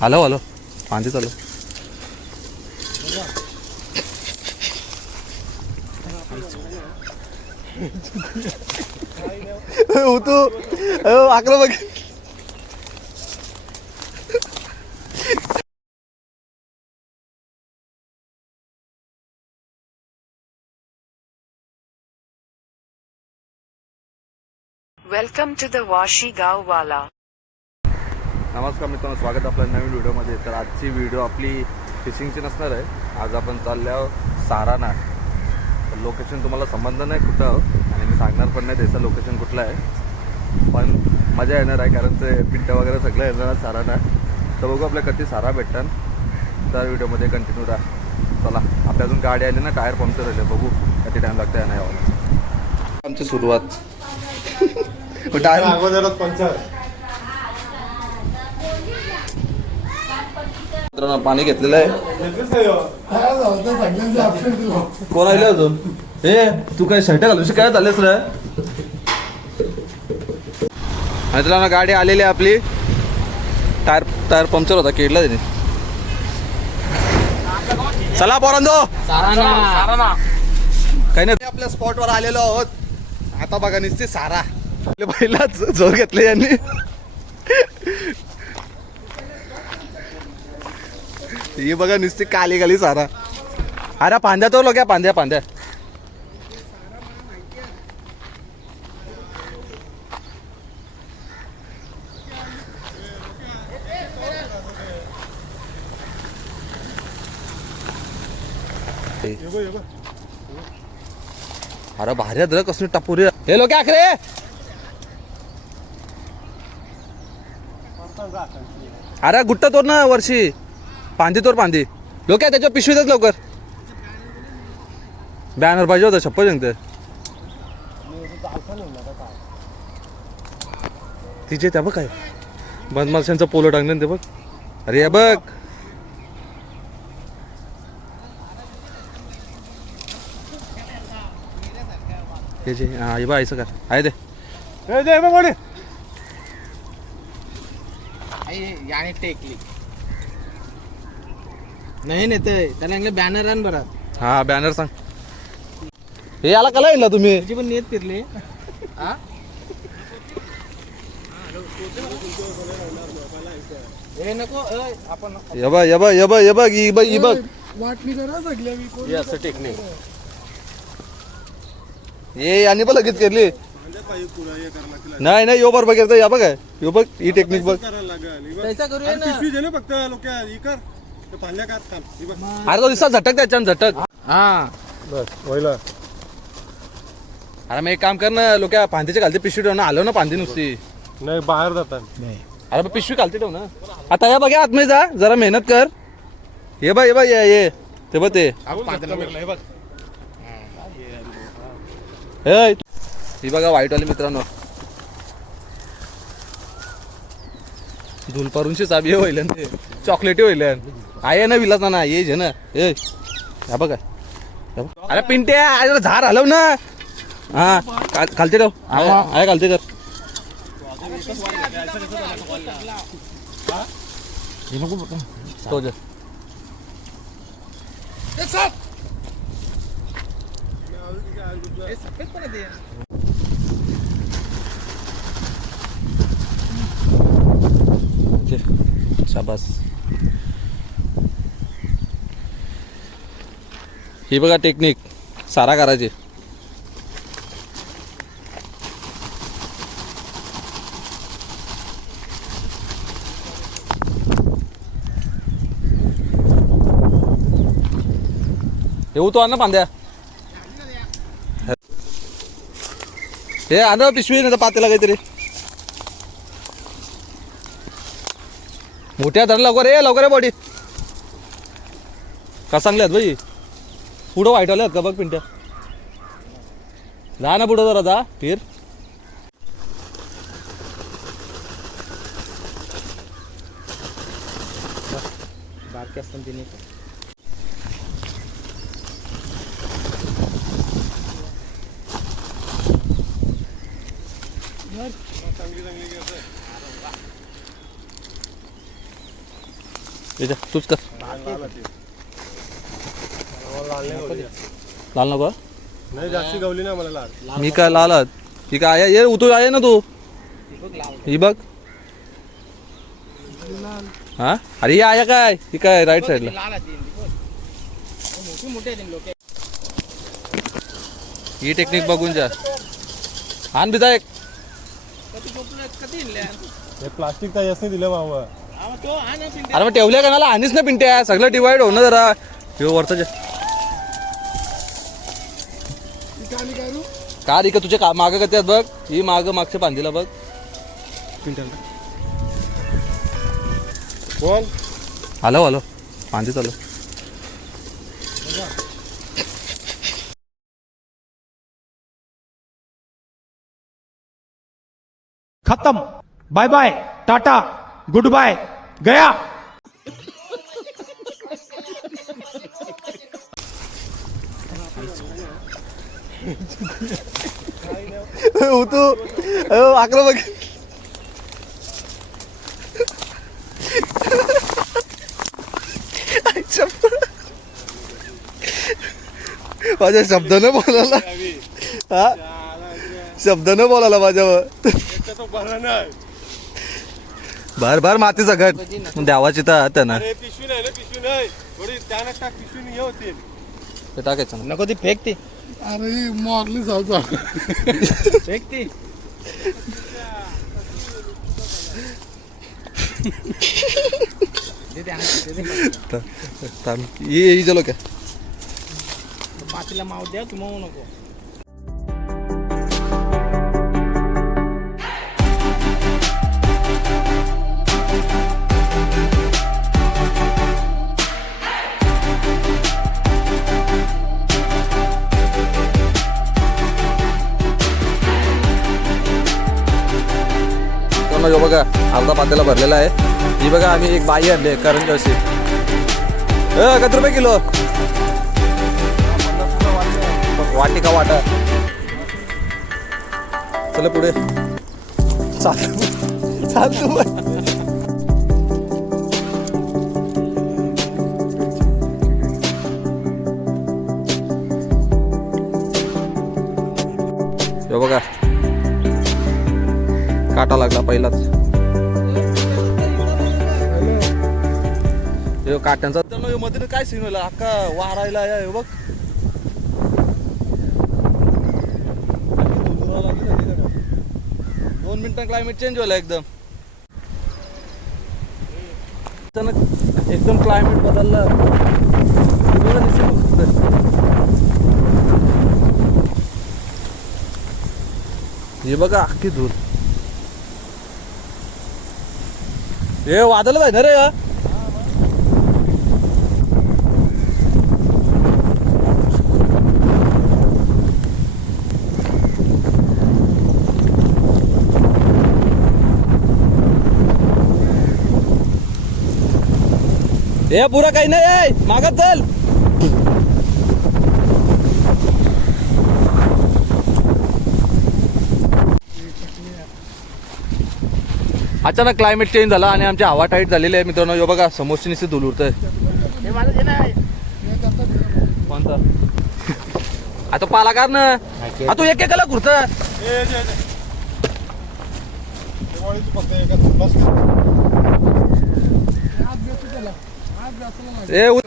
Hello hello आधी चालू होतो अकरा बघ वेलकम टू द वाशी गाववाला नमस्कार मित्रांनो स्वागत आपल्या नवीन व्हिडिओमध्ये. तर आजची व्हिडिओ आपली फिशिंगची नसणार आहे. आज आपण चालल्या आहोत तर लोकेशन तुम्हाला संबंध नाही कुठं आणि मी सांगणार पण नाही त्याचं लोकेशन कुठलं आहे. पण मजा येणार आहे कारण ते पिंट वगैरे सगळं येणार आहे तर बघू आपल्या कधी सारा भेटतात तर व्हिडिओमध्ये कंटिन्यू राहा. चला आपल्या अजून गाडी आली ना टायर पंक्चर झाले. बघू किती टाईम लागतं नाही यावं आमची सुरुवात. टायर पंक्चर पंचर मित्रांनो पाणी घेतलेलं आहे. कोण आले अजून? ए तू काय शर्ट घालून काय चाललेस रे? मित्रांनो गाडी आलेली आहे आपली. टायर टायर पंक्चर होता केडला त्याने चला पोरांदो काही नाही आपल्या स्पॉटवर आलेलो आहोत. आता बघा निसते सारा. आपल्या पहिलाच जोर घेतले यांनी. ही बघा नुसती काली काली सारा. अरे पांद्या तो लोक्या पांद्या पांद्या अरे भारी दर कसं टापूर हे लोक आखरे. अरे गुट्टा तोर ना वर्षी. पांदी तोर पांदी. लोक आहे त्याच्यावर पिशवीतच लवकर. बॅनर पाहिजे होतं छप्पर जंगते तिचे त्या बघ काय. बदमाशांचा पोलो टांगले ना ते बघ. अरे हे बघ. हे जे हा हे बघ ऐसं कर आहे ते. याने टेकली. नाही नेते त्याला बॅनर आण बरं. हा बॅनर सांग. हे याला कला येईल तुम्ही? त्याची पण नेत फिरले. हे नको अय, आपण ये बघ ये बघ ये बघ ये बघ ही बघ ही बघ. हे असं टेकणे ये यांनी पण लगेच केली. नाही नाही यो बरोबर या बघ यो बघ ही टेक्निक बघ. पैसा करूया ना. पिशवी दे ना फक्त लोक ही ही अरे तो दिसता झटक त्याच्यानं झटक. हा. बस होईल अरे मग एक काम कर ना लोक पांदीच्या घालते पिशवी ठेव ना आलो ना पांदी नुसती. नाही बाहेर जातात. अरे मग पिशवी घालते ठेव ना. आता या बघ आतमध्ये जा जरा मेहनत कर. ये बघ ये बघ ये ये. ते बघ ते. ए, ही बघा. वाईटवाले मित्रांनो. झुलपारूनशी चाबी होईल ते चॉकलेटी होईल आहे ना विलास ना ये जे ना ए हा बघा. अरे पिंटे अरे झाड हलव ना. हा खालते ठेव. आहे खालते कर हे शाबास. ही बघा टेक्निक सारा करायची. येऊ तो आण ना पांद्या. हे आण पिशवी नाही तर पातेला काहीतरी. मोठ्या धर लवकर ये लवकर आहे बॉडी का सांगल्यात आहेत पुढं वाईट आले आहेत का बघ पिंट्या? जा ना पुढं जरा जा. फिर. बारके असताना ते नाही याच्या तूच कर. लाल नको? नाही जास्ती गवली ना मला लाल. मी काय लाल ही काय आहे? ये उतू आहे ना तू? ही बघ. हा? अरे ही आहे काय? ही काय राईट साईडला ही टेक्निक बघून जा. आण बिदा एक. यस नाही दिलं मावं. अरे मग ठेवल्या का ना आणीच ना पिंट्या. सगळं डिवाइड हो ना जरा वरचं का रे का तुझ्या का मागं कधी आहेत बघ. ही मागं मागच्या बांधीला बघ. कोण आलो आलो बांधी चालू. खत्म. Bye bye. Tata. Good bye. गया. तू आकडा बघ. माझ्या शब्दानं बोलायला. हा? शब्दानं बोलायला माझ्यावर. तो बरं नाही बार बार मातीचा घट. द्यावाची तर त्यांना अरे पिशवी नाही रे पिशवी नाही. हे टाकायचं ना. नको ती फेक ती. अरे मारली जाऊ फेक ती. थांब. ये जलो काय पातीला माव द्या तू मावू नको बघा अर्धा पातेला भरलेला आहे. ही बघा आम्ही एक बाई आणली आहे करंजी अशी किती रुपये किलो? वाटी का वाटा? चला पुढे. चाल चाल. बघा. काटा लागला पहिलाच. काट्यांचा. त्यांना मध्ये काय सीन होईल अक्का वारायला या हे बघ. दोन मिनिटं क्लायमेट चेंज व्हायला एकदम. अचानक एकदम क्लायमेट बदललं. हे बघा अख्खी धूर हे वादळ पाहिजे ना रे हा? पुरा काही नाही आहे मागत चल. अचानक क्लायमेट चेंज झाला आणि आमची हवा टाईट झालेली आहे. मित्रांनो यो बघा समोरची निश्चित धूल हे ना कोणता? आता पाला कर ना आ, तू एक एकाला घुरत ए जे जे. दिवाळीची फक्त एकच बस ए उ-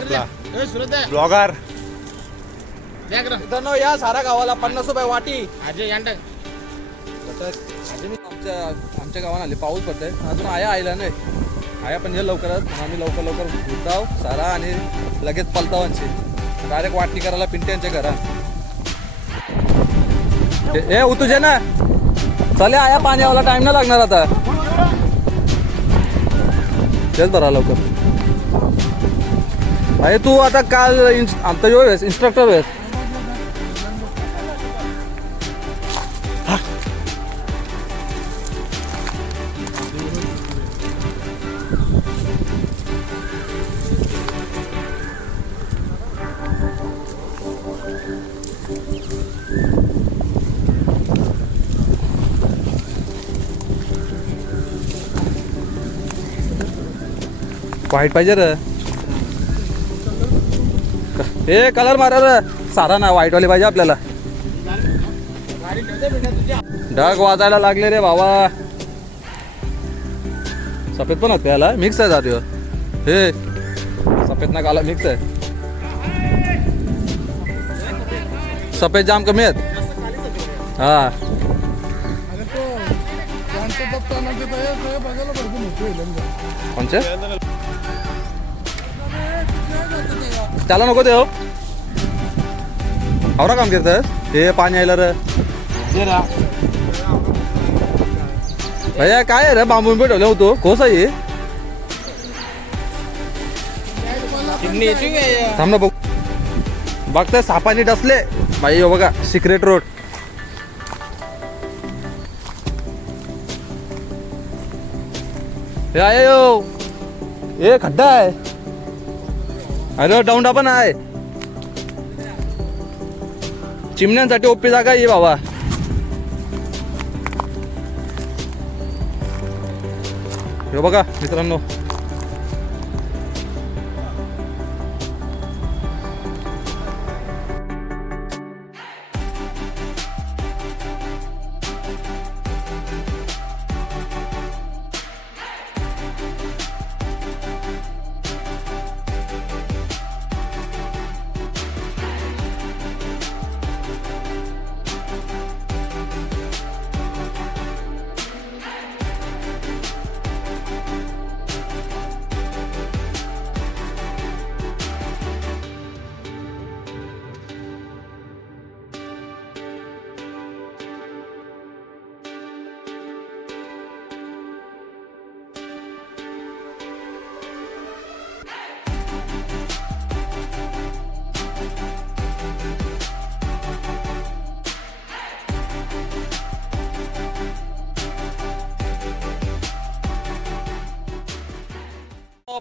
आपला. ब्लॉगर. मित्रांनो या सारा गावाला पन्नास रुपये वाटी. अजय यांडा. आमच्या आमच्या गावात आले पाऊस पडतोय. अजून आया आयला नाही. आया पण ये लवकरच. आम्ही लवकर लवकर उठाव सारा आणि लगेच पलतावांची. डायरेक्ट वाटणी करायला पिंट्यांच्या ए- ए उतुजे ना. चले आया पाण्यावाला. टाइम नाही लागणार आता. तेच बरा लवकर. अरे तू आता काल इन्स- आता यो आहेस इन्स्ट्रक्टर वेस वाईट पाहिजे रे. ए कलर मारा सारा ना व्हाईट वाली पाहिजे आपल्याला. ढग वाजायला लागले रे भावा सफेद पण आहेत प्याला मिक्स आहे जात हे सफेद ना काला मिक्स आहे. सफेद जाम कमी आहेत. हा. कोणचे? त्याला नको ते हो आवरा काम करतस हे पाणी यायला रे. भैया काय आहे रे? बांबून पेटवलं होतो. कोस आहे थांब ना बघ. बघताय सापानी डसले बाई बघा सिक्रेट रोड हे यो. ए खड्डा आहे. अरे डाऊंडा पण आहे चिमण्यांसाठी ओपी जागा ये बाबा. हे बघा मित्रांनो.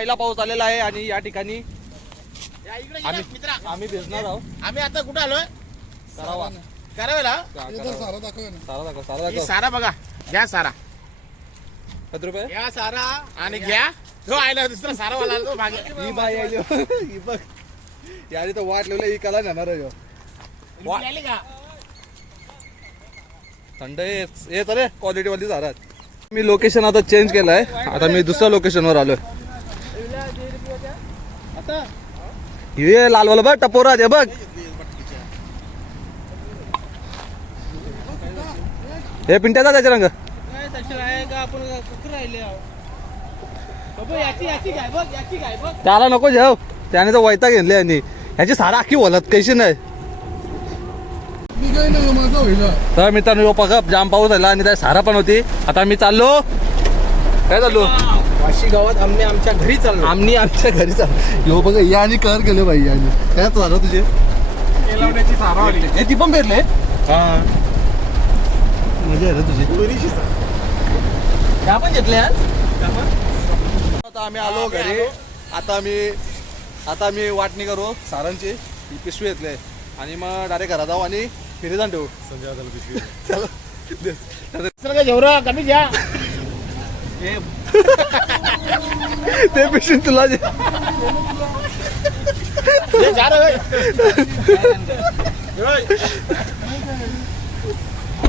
पहिला पाऊस आलेला आहे आणि या ठिकाणी या इकडे ये आम्ही आम्ही भिजणार आहोत. आम्ही आता कुठे आलोय? करावा करावेला? सारा दाखव. सारा ही दाखव. सारा बघा. घ्या सारा. किती रुपये? घ्या सारा आणि घ्या. तो आयला दुसरा सारा वाला आला तो मागे. ही बाई आहे जो. ही बघ. याने तर वाट लावलं ही कला नेणार आहे ह्यो. आले का? थंड येच येत रे क्वालिटी वाली झाडात मी लोकेशन आता चेंज केलंय. आता मी दुसऱ्या लोकेशनवर आलोय. हे लालवाला बघ टपोरा ते बघ. हे पिंट्याचा त्याचे रंग त्याला नको जेव त्याने तर वैता घेतले यांनी. ह्याची सारा अख्खी वलत कशी नाही. तर मित्रांनो यो जाम पाऊस झाला आणि त्या सारा पण होती. आता मी चाललो. काय चाललो? वाशी गावात आम्ही आमच्या घरी चाललो. आम्ही आमच्या घरी चाल यो बघ या आणि कर गेले बाई यांनी काय झालं तुझे? लावण्याची सारा आली. हे ती पण पेरले मजा आहे तुझी. त्या पण घेतले आज? आता आम्ही आलो घरी. आता आम्ही आता आम्ही वाटणी करू. सारांची ही पिशवी घेतली. आणि मग डायरेक्ट घरात जाऊ आणि फिरी जाऊन ठेवू. चला. सर का जेवढा कमी घ्या. ते पिशवी तुला जे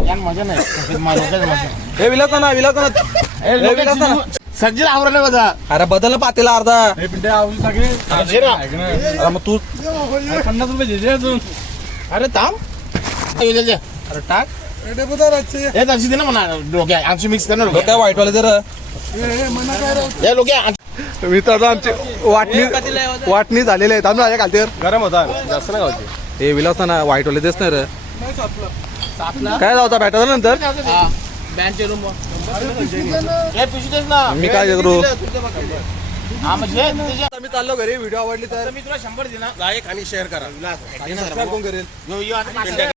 हे मजा नाही. माझ्या मजा हे विलास ना विलास ना विलास ना सज्जन आवरले बघा. अरे बदल पातेला अर्धा. अरे मग तू पन्नास रुपये दे अजून. अरे थांब. अरे टाक. हे तशी दे ना म्हणा डोक्या आमची मिक्स कर ना तो डोक्या काय वाईट वाले जर हे डोक्या मित्रांनो आमची वाटणी वाटणी झालेली आहे. तांदूळ आल्या खालतीवर. गरम होता. जास्त नाही गावची हे विलास ना व्हाईट वाले दिसणार रे काय जाऊ भेटायला नंतर? हे मी काय करू? हा मी चाललो घरी व्हिडिओ आवडली तर मी तुला शंभर देणार लाईक आणि शेअर करा. करेल? यो यो